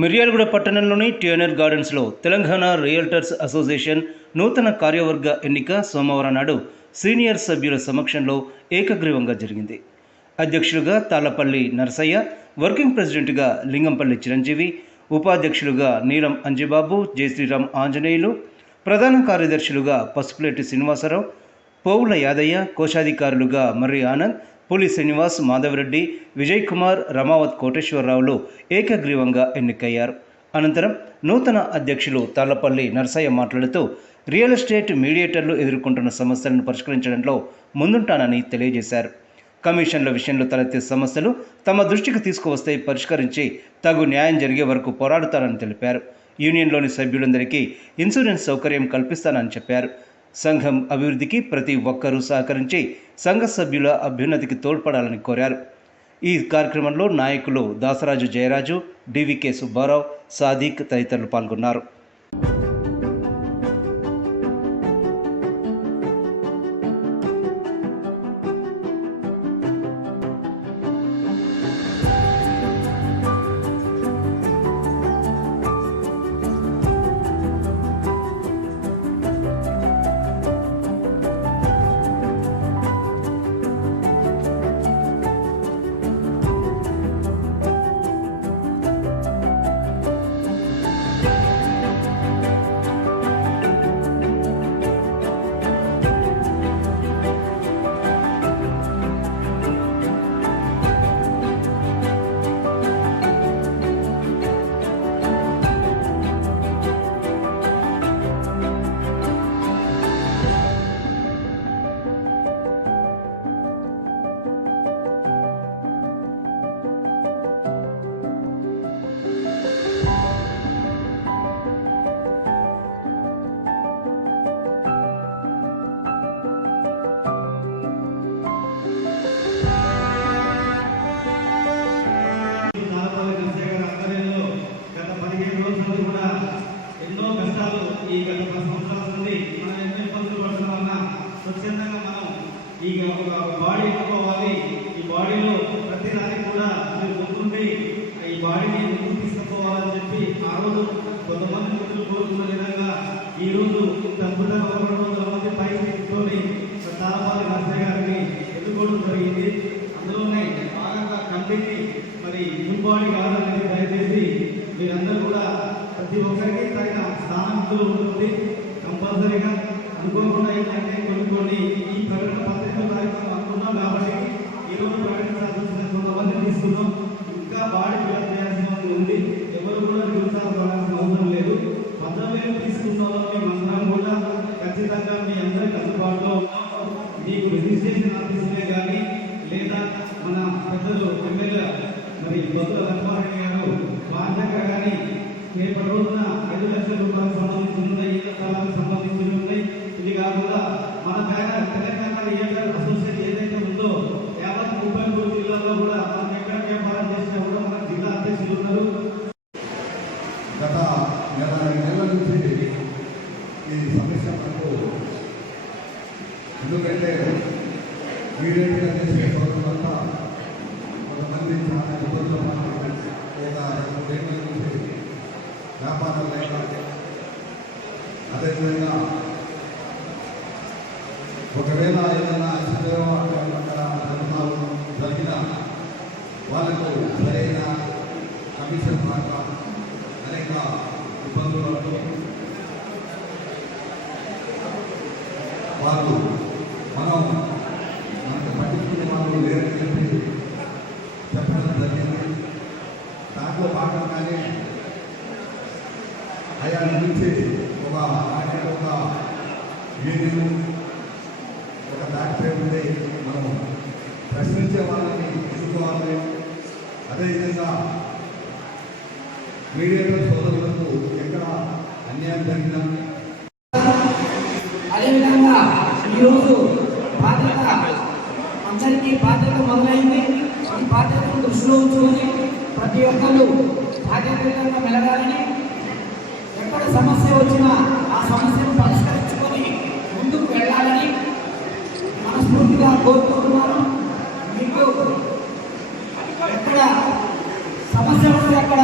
మిర్యాలగూడ పట్టణంలోని టిఎన్ఆర్ గార్డెన్స్లో Telangana realtors association నూతన కార్యవర్గ ఎన్నిక సోమవారం నాడు సీనియర్ సభ్యుల సమక్షంలో ఏకగ్రీవంగా జరిగింది. అధ్యక్షులుగా తాళ్ళపల్లి నరసయ్య వర్కింగ్ ప్రెసిడెంట్గా లింగంపల్లి చిరంజీవి ఉపాధ్యక్షులుగా నీలం అంజిబాబు జయశ్రీరామ్ ఆంజనేయులు ప్రధాన కార్యదర్శులుగా పసుపులేటి శ్రీనివాసరావు పోవుల యాదయ్య కోశాధికారులుగా మర్రి ఆనంద్ పులి శ్రీనివాస్ మాధవరెడ్డి విజయ్ కుమార్ రమావత్ కోటేశ్వరరావులు ఏకగ్రీవంగా ఎన్నికయ్యారు. అనంతరం నూతన అధ్యక్షులు తాళ్ళపల్లి నర్సయ్య మాట్లాడుతూ రియల్ ఎస్టేట్ మీడియేటర్లు ఎదుర్కొంటున్న సమస్యలను పరిష్కరించడంలో ముందుంటానని తెలియజేశారు. కమిషన్ల విషయంలో తలెత్తే సమస్యలు తమ దృష్టికి తీసుకువస్తే పరిష్కరించి తగు న్యాయం జరిగే వరకు పోరాడుతానని తెలిపారు. యూనియన్లోని సభ్యులందరికీ ఇన్సూరెన్స్ సౌకర్యం కల్పిస్తానని చెప్పారు. సంఘం అభివృద్ధికి ప్రతి ఒక్కరూ సహకరించి సంఘ సభ్యుల అభ్యున్నతికి తోడ్పడాలని కోరారు. ఈ కార్యక్రమంలో నాయకులు దాసరాజు జయరాజు డివికే సుబ్బారావు సాదిక్ తదితరులు పాల్గొన్నారు. ఈ ఒక బాడీ ఎన్నుకోవాలి ఈ బాడీలో ప్రతి రాత్రి కూడా మీరు ముందుండి ఈ బాడీని ముందుకు తీసుకుపోవాలని చెప్పి ఆ రోజు కొంతమంది మిత్రులు కోరుకున్న విధంగా ఈ రోజు తప్పకుండా ఒక రెండు వందల మంది పైకి తారపాలి మధ్య గారిని ఎదుర్కోవడం జరిగింది. అందులోనే బాగా కంపెనీ మరి న్యూ బాడీ కావాలనేది దయచేసి మీరందరూ కూడా ప్రతి ఒక్కరికి తగిన స్థానంతో ఉంటుంది. కంపల్సరీగా అనుకోకుండా ఏంటంటే కొన్ని కొన్ని కొంతమంది తీసుకున్నాం. ఇంకా బాడీ ఫిలప్ చేయాల్సిన ఉంది. ఎవరు కూడా నిరుత్సాహపడాల్సిన అవసరం లేదు. పదవులు తీసుకున్న మేము అందరం కూడా ఖచ్చితంగా మీ అందరికి అందుబాటులో ఉన్నాం. మీకు రిజిస్ట్రేషన్ ఆఫీసులే కానీ లేదా మన పెద్దలు ఎమ్మెల్యే మరి బొత్తుల లక్ష్మారెడ్డి గత నెల నెలల నుంచి ఈ సమస్య మనకు ఎందుకంటే వీడియోగా చేసే సోదరులంతా కొంతమంది చాలా ఇబ్బందులు లేదా రెండు నుంచి వ్యాపారం లేక అదేవిధంగా ఒకవేళ ఏదైనా శుభ్రవాళ్ళు జరిగినా వాళ్ళకు సరైన కమిషన్ రాక అనేక ఇబ్బందులతో వాళ్ళు మనం మనకు పట్టించుకునే వాళ్ళు లేరని చెప్పి చెప్పడం జరిగింది. దాంట్లో భాగంగానే ఆయా నుంచి ఒక ఆయన ఒక యూనియన్ ఒక దాటిపై ఉండే మనం ప్రశ్నించే వాళ్ళని ఎదుర్కోవాలి. అదేవిధంగా మీడియేటర్ జరిగినా అదేవిధంగా ఈరోజు బాధ్యత అందరికీ బాధ్యత మొదలైంది. ఈ బాధ్యతను దృష్టిలో ఉంచుకొని ప్రతి ఒక్కరు బాధ్యతగా మెలగాలని ఎక్కడ సమస్య వచ్చినా ఆ సమస్యను పరిష్కరించుకొని ముందుకు వెళ్ళాలని మనస్ఫూర్తిగా కోరుకుంటున్నాను. మీకు ఎక్కడ సమస్య వస్తే అక్కడ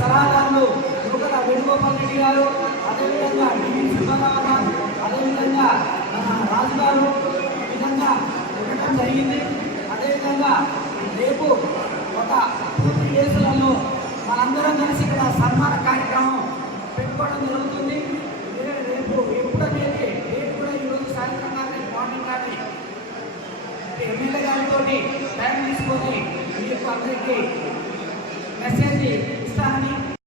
సలహాదారులు యువకల వేణుగోపాల్ గారు అదేవిధంగా డివి సుబ్బారావు అదేవిధంగా రాజు గారు విధంగా ఇవ్వడం జరిగింది. అదేవిధంగా రేపు ఒక టూ త్రీ డేస్లలో మనందరం కలిసి ఇక్కడ సన్మాన కార్యక్రమం పెట్టుకోవడం జరుగుతుంది. రేపు ఎప్పుడు అనేది రేపు కూడా ఈరోజు సాయంత్రం కానీ మార్నింగ్ కానీ ఎమ్మెల్యే గారితో టైం తీసుకొని మీ యొక్క అందరికీ మెసేజ్ Pakistani